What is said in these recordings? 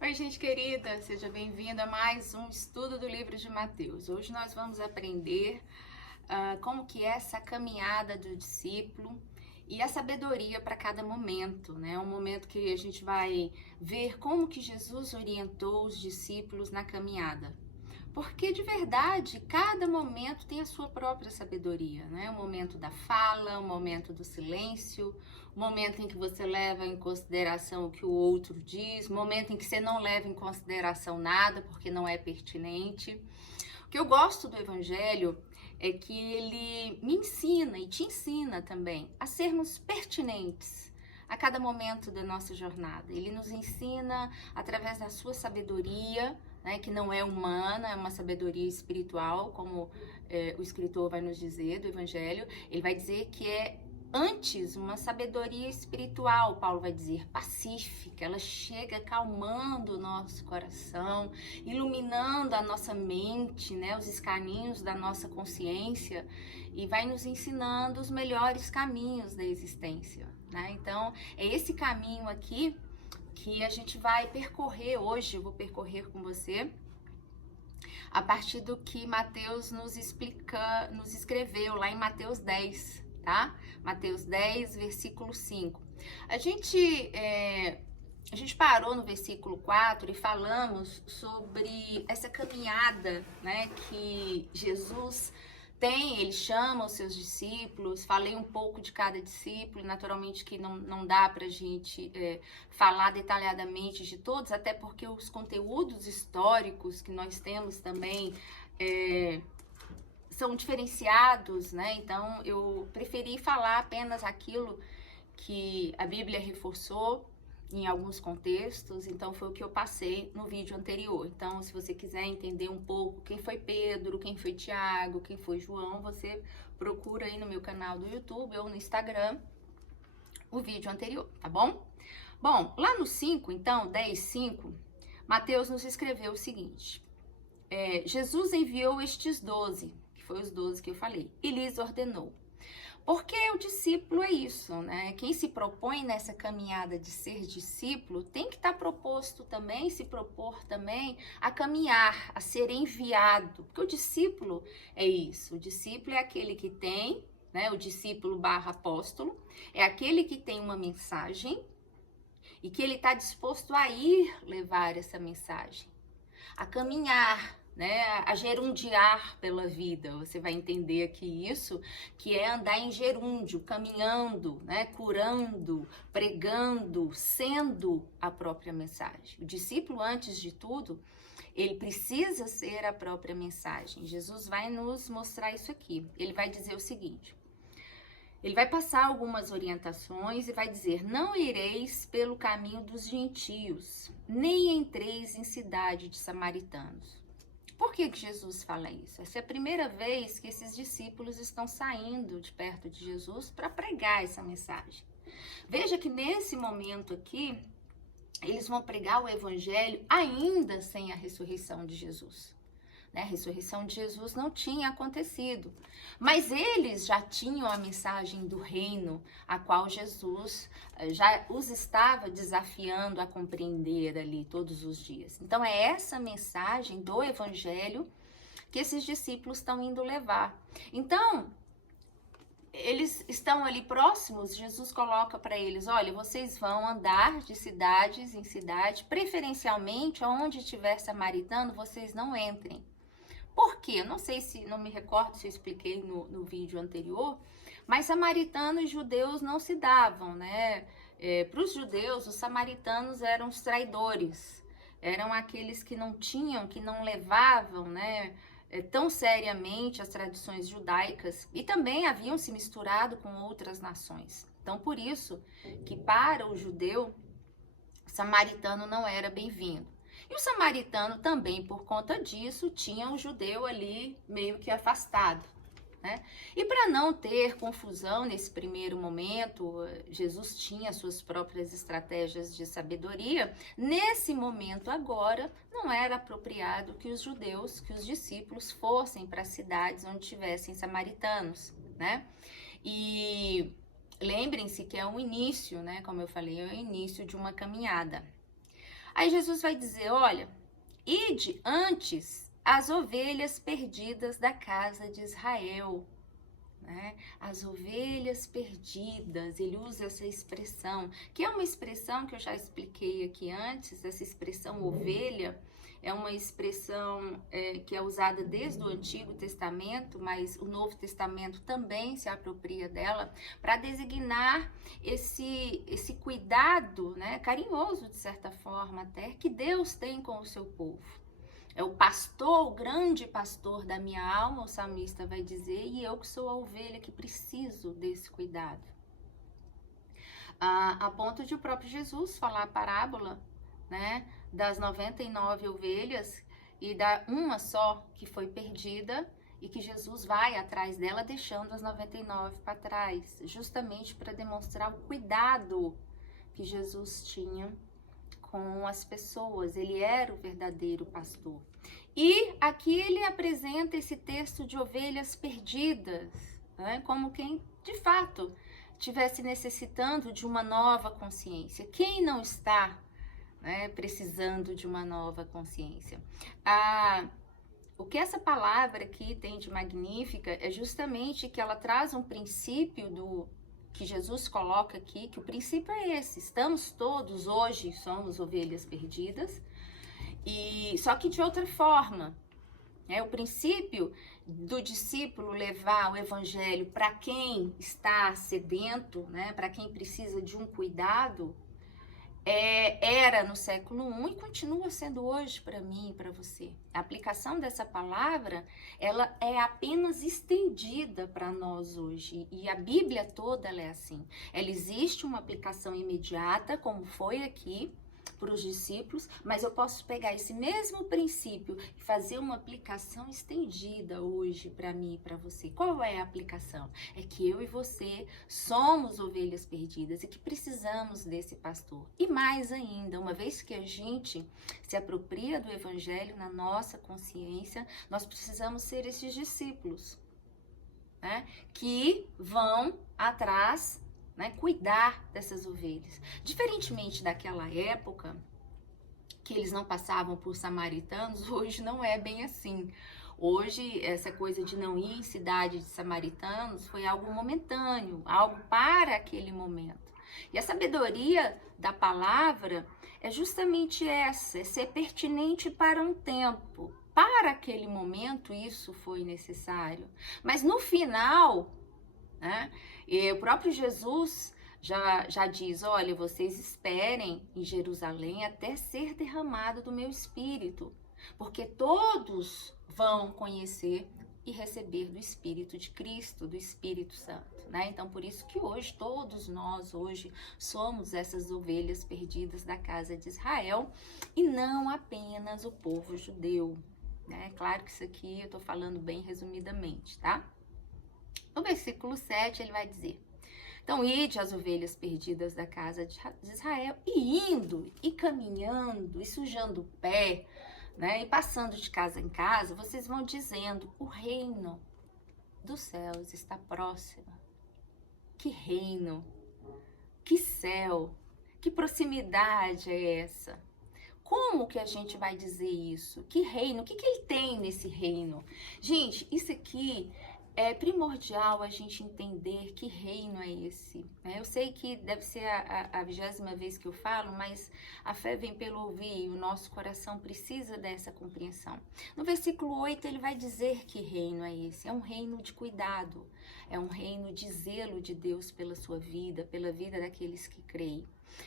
Oi, gente querida, seja bem-vinda a mais um estudo do livro de Mateus. Hoje nós vamos aprender como que é essa caminhada do discípulo e a sabedoria para cada momento, né? Um momento que a gente vai ver como que Jesus orientou os discípulos na caminhada. Porque de verdade, cada momento tem a sua própria sabedoria, né? O momento da fala, o momento do silêncio, o momento em que você leva em consideração o que o outro diz, o momento em que você não leva em consideração nada porque não é pertinente. O que eu gosto do Evangelho é que ele me ensina e te ensina também a sermos pertinentes a cada momento da nossa jornada. Ele nos ensina através da sua sabedoria, né, que não é humana, é uma sabedoria espiritual, como o escritor vai nos dizer do Evangelho. Ele vai dizer que é antes uma sabedoria espiritual, Paulo vai dizer, pacífica. Ela chega acalmando o nosso coração, iluminando a nossa mente, né, os caminhos da nossa consciência, e vai nos ensinando os melhores caminhos da existência, né? Então, é esse caminho aqui que a gente vai percorrer hoje. Eu vou percorrer com você a partir do que Mateus nos escreveu lá em Mateus 10, tá? Mateus 10, versículo 5. A gente parou no versículo 4 e falamos sobre essa caminhada, né, que Jesus tem. Ele chama os seus discípulos. Falei um pouco de cada discípulo, naturalmente que não dá pra gente falar detalhadamente de todos, até porque os conteúdos históricos que nós temos também são diferenciados, né? Então eu preferi falar apenas aquilo que a Bíblia reforçou em alguns contextos, então foi o que eu passei no vídeo anterior. Então, se você quiser entender um pouco quem foi Pedro, quem foi Tiago, quem foi João, você procura aí no meu canal do YouTube ou no Instagram o vídeo anterior, tá bom? Bom, lá no 5, então, 10:5, Mateus nos escreveu o seguinte: Jesus enviou estes 12, que foi os 12 que eu falei, e lhes ordenou. Porque o discípulo é isso, né? Quem se propõe nessa caminhada de ser discípulo tem que estar proposto também, se propor também a caminhar, a ser enviado. Porque o discípulo é isso, o discípulo é aquele que tem, né? O discípulo / apóstolo, é aquele que tem uma mensagem e que ele está disposto a ir levar essa mensagem, a caminhar, né, a gerundiar pela vida. Você vai entender aqui isso, que é andar em gerúndio, caminhando, né, curando, pregando, sendo a própria mensagem. O discípulo, antes de tudo, ele precisa ser a própria mensagem. Jesus vai nos mostrar isso aqui. Ele vai dizer o seguinte: ele vai passar algumas orientações e vai dizer: não ireis pelo caminho dos gentios, nem entreis em cidade de samaritanos. Por que Jesus fala isso? Essa é a primeira vez que esses discípulos estão saindo de perto de Jesus para pregar essa mensagem. Veja que nesse momento aqui, eles vão pregar o evangelho ainda sem a ressurreição de Jesus. A ressurreição de Jesus não tinha acontecido, mas eles já tinham a mensagem do reino, a qual Jesus já os estava desafiando a compreender ali todos os dias. Então é essa mensagem do evangelho que esses discípulos estão indo levar. Então, eles estão ali próximos. Jesus coloca para eles: olha, vocês vão andar de cidades em cidade, preferencialmente onde tiver samaritano, vocês não entrem. Por quê? Eu não sei, não me recordo se eu expliquei no vídeo anterior, mas samaritanos e judeus não se davam, né? Para os judeus, os samaritanos eram os traidores, eram aqueles que não tinham, que não levavam, né, tão seriamente as tradições judaicas, e também haviam se misturado com outras nações. Então, por isso que para o judeu, samaritano não era bem-vindo. E o samaritano também, por conta disso, tinha um judeu ali meio que afastado, né? E para não ter confusão nesse primeiro momento, Jesus tinha suas próprias estratégias de sabedoria. Nesse momento agora, não era apropriado que os judeus, que os discípulos fossem para cidades onde tivessem samaritanos, né? E lembrem-se que é o início, né? Como eu falei, é o início de uma caminhada. Aí Jesus vai dizer, olha, ide antes as ovelhas perdidas da casa de Israel. Né? As ovelhas perdidas, ele usa essa expressão, que é uma expressão que eu já expliquei aqui antes. Essa expressão ovelha é uma expressão que é usada desde o Antigo Testamento, mas o Novo Testamento também se apropria dela para designar esse cuidado, né, carinhoso de certa forma até, que Deus tem com o seu povo. É o pastor, o grande pastor da minha alma, o salmista vai dizer, e eu que sou a ovelha que preciso desse cuidado. A ponto de o próprio Jesus falar a parábola, né, das 99 ovelhas e da uma só que foi perdida e que Jesus vai atrás dela, deixando as 99 para trás, justamente para demonstrar o cuidado que Jesus tinha com as pessoas. Ele era o verdadeiro pastor. E aqui ele apresenta esse texto de ovelhas perdidas, né? Como quem, de fato, estivesse necessitando de uma nova consciência. Quem não está, né, precisando de uma nova consciência? O que essa palavra aqui tem de magnífica é justamente que ela traz um princípio que Jesus coloca aqui, que o princípio é esse: estamos todos hoje, somos ovelhas perdidas, e só que de outra forma. O princípio do discípulo levar o evangelho para quem está sedento, né, para quem precisa de um cuidado, era no século I e continua sendo hoje para mim e para você. A aplicação dessa palavra, ela é apenas estendida para nós hoje, e a Bíblia toda ela é assim. Ela existe uma aplicação imediata, como foi aqui para os discípulos, mas eu posso pegar esse mesmo princípio e fazer uma aplicação estendida hoje para mim e para você. Qual é a aplicação? É que eu e você somos ovelhas perdidas e que precisamos desse pastor. E mais ainda, uma vez que a gente se apropria do evangelho na nossa consciência, nós precisamos ser esses discípulos, né, que vão atrás, né, cuidar dessas ovelhas. Diferentemente daquela época, que eles não passavam por samaritanos, hoje não é bem assim. Hoje, essa coisa de não ir em cidade de samaritanos foi algo momentâneo, algo para aquele momento. E a sabedoria da palavra é justamente essa, é ser pertinente para um tempo. Para aquele momento, isso foi necessário. Mas no final, né, o próprio Jesus já diz, olha, vocês esperem em Jerusalém até ser derramado do meu Espírito, porque todos vão conhecer e receber do Espírito de Cristo, do Espírito Santo, né? Então, por isso que hoje, todos nós hoje somos essas ovelhas perdidas da casa de Israel, e não apenas o povo judeu, né? Claro que isso aqui eu tô falando bem resumidamente, tá? No versículo 7, ele vai dizer, então, ide as ovelhas perdidas da casa de Israel, e indo, e caminhando, e sujando o pé, né, e passando de casa em casa, vocês vão dizendo, o reino dos céus está próximo. Que reino, que céu, que proximidade é essa? Como que a gente vai dizer isso? Que reino? O que ele tem nesse reino? Gente, isso aqui é primordial a gente entender que reino é esse. Eu sei que deve ser a 20ª vez que eu falo, mas a fé vem pelo ouvir e o nosso coração precisa dessa compreensão. No versículo 8 ele vai dizer que reino é esse. É um reino de cuidado, é um reino de zelo de Deus pela sua vida, pela vida daqueles que creem.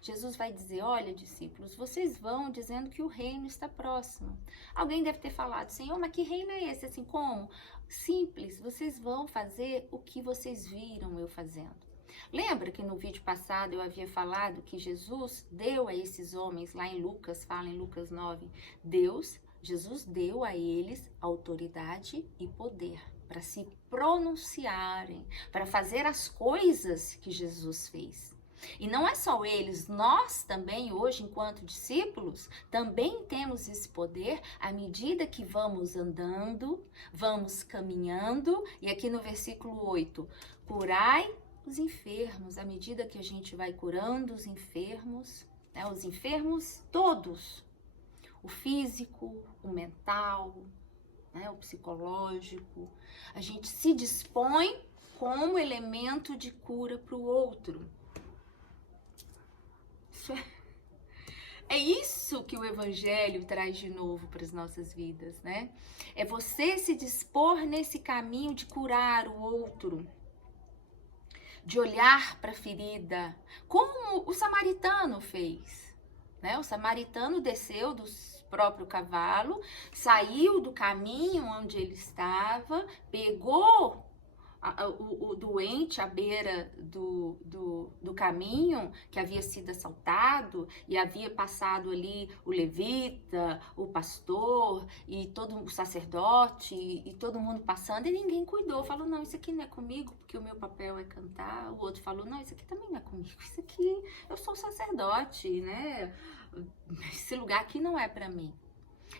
Jesus vai dizer, olha, discípulos, vocês vão dizendo que o reino está próximo. Alguém deve ter falado, Senhor, mas que reino é esse? Assim, como? Simples, vocês vão fazer o que vocês viram eu fazendo. Lembra que no vídeo passado eu havia falado que Jesus deu a esses homens, lá em Lucas, fala em Lucas 9, Jesus deu a eles autoridade e poder para se pronunciarem, para fazer as coisas que Jesus fez. E não é só eles, nós também hoje, enquanto discípulos, também temos esse poder à medida que vamos andando, vamos caminhando. E aqui no versículo 8, curai os enfermos. À medida que a gente vai curando os enfermos, né? Os enfermos todos, o físico, o mental, né? O psicológico. A gente se dispõe como elemento de cura para o outro. É isso que o Evangelho traz de novo para as nossas vidas, né? É você se dispor nesse caminho de curar o outro, de olhar para a ferida, como o samaritano fez, né? O samaritano desceu do próprio cavalo, saiu do caminho onde ele estava, pegou o doente à beira do caminho, que havia sido assaltado, e havia passado ali o levita, o pastor, e todo o sacerdote, e todo mundo passando, e ninguém cuidou. Falou, não, isso aqui não é comigo, porque o meu papel é cantar. O outro falou, não, isso aqui também não é comigo, isso aqui, eu sou sacerdote, né? Esse lugar aqui não é para mim.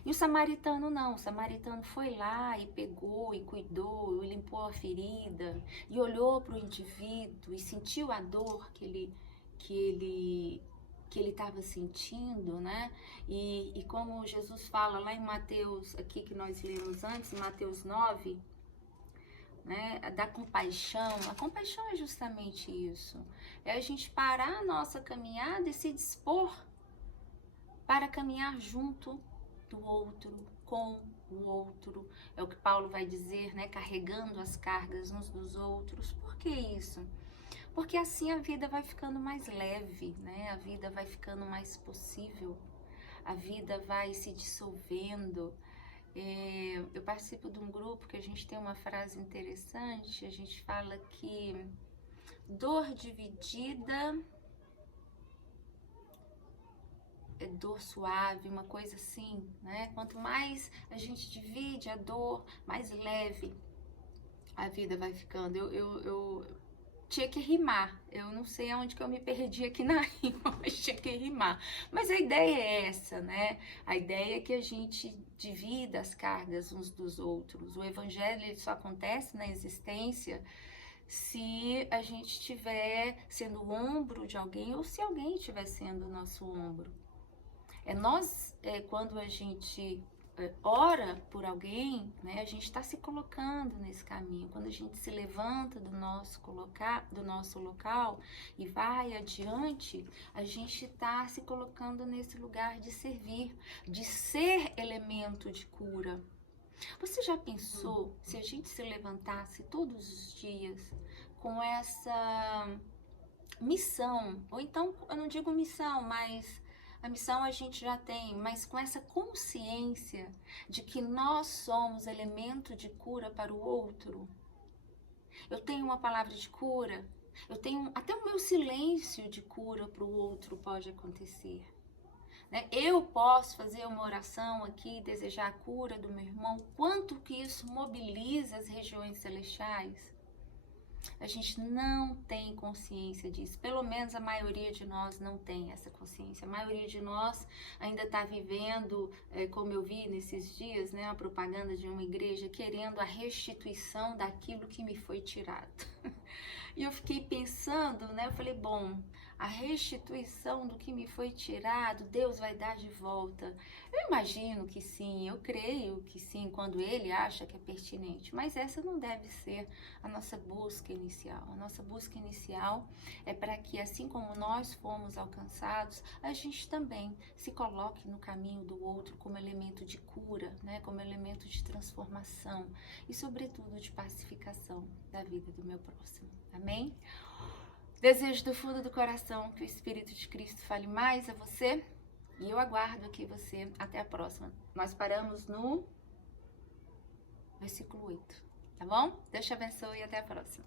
E o samaritano não, o samaritano foi lá e pegou e cuidou, e limpou a ferida, e olhou para o indivíduo e sentiu a dor que ele estava sentindo, né? E como Jesus fala lá em Mateus, aqui que nós lemos antes, em Mateus 9, né, da compaixão. A compaixão é justamente isso, é a gente parar a nossa caminhada e se dispor para caminhar junto do outro, com o outro. É o que Paulo vai dizer, né? Carregando as cargas uns dos outros. Por que isso? Porque assim a vida vai ficando mais leve, né? A vida vai ficando mais possível. A vida vai se dissolvendo. Eu participo de um grupo que a gente tem uma frase interessante. A gente fala que dor dividida é dor suave, uma coisa assim, né? Quanto mais a gente divide a dor, mais leve a vida vai ficando. Eu tinha que rimar, eu não sei aonde que eu me perdi aqui na rima, mas tinha que rimar. Mas a ideia é essa, né? A ideia é que a gente divida as cargas uns dos outros. O evangelho ele só acontece na existência se a gente estiver sendo o ombro de alguém ou se alguém estiver sendo o nosso ombro. Quando a gente ora por alguém, né, a gente está se colocando nesse caminho. Quando a gente se levanta do nosso local e vai adiante, a gente está se colocando nesse lugar de servir, de ser elemento de cura. Você já pensou se a gente se levantasse todos os dias com essa missão, ou então, eu não digo missão, mas a missão a gente já tem, mas com essa consciência de que nós somos elemento de cura para o outro. Eu tenho uma palavra de cura, eu tenho até o meu silêncio de cura para o outro pode acontecer. Né? Eu posso fazer uma oração aqui, desejar a cura do meu irmão, quanto que isso mobiliza as regiões celestiais? A gente não tem consciência disso, pelo menos a maioria de nós não tem essa consciência. A maioria de nós ainda está vivendo, como eu vi nesses dias, né, a propaganda de uma igreja querendo a restituição daquilo que me foi tirado. E eu fiquei pensando, né, eu falei, bom, a restituição do que me foi tirado, Deus vai dar de volta. Eu imagino que sim, eu creio que sim, quando Ele acha que é pertinente. Mas essa não deve ser a nossa busca inicial. A nossa busca inicial é para que, assim como nós fomos alcançados, a gente também se coloque no caminho do outro como elemento de cura, né? Como elemento de transformação e, sobretudo, de pacificação da vida do meu próximo. Amém? Desejo do fundo do coração que o Espírito de Cristo fale mais a você e eu aguardo aqui você até a próxima. Nós paramos no versículo 8, tá bom? Deus te abençoe e até a próxima.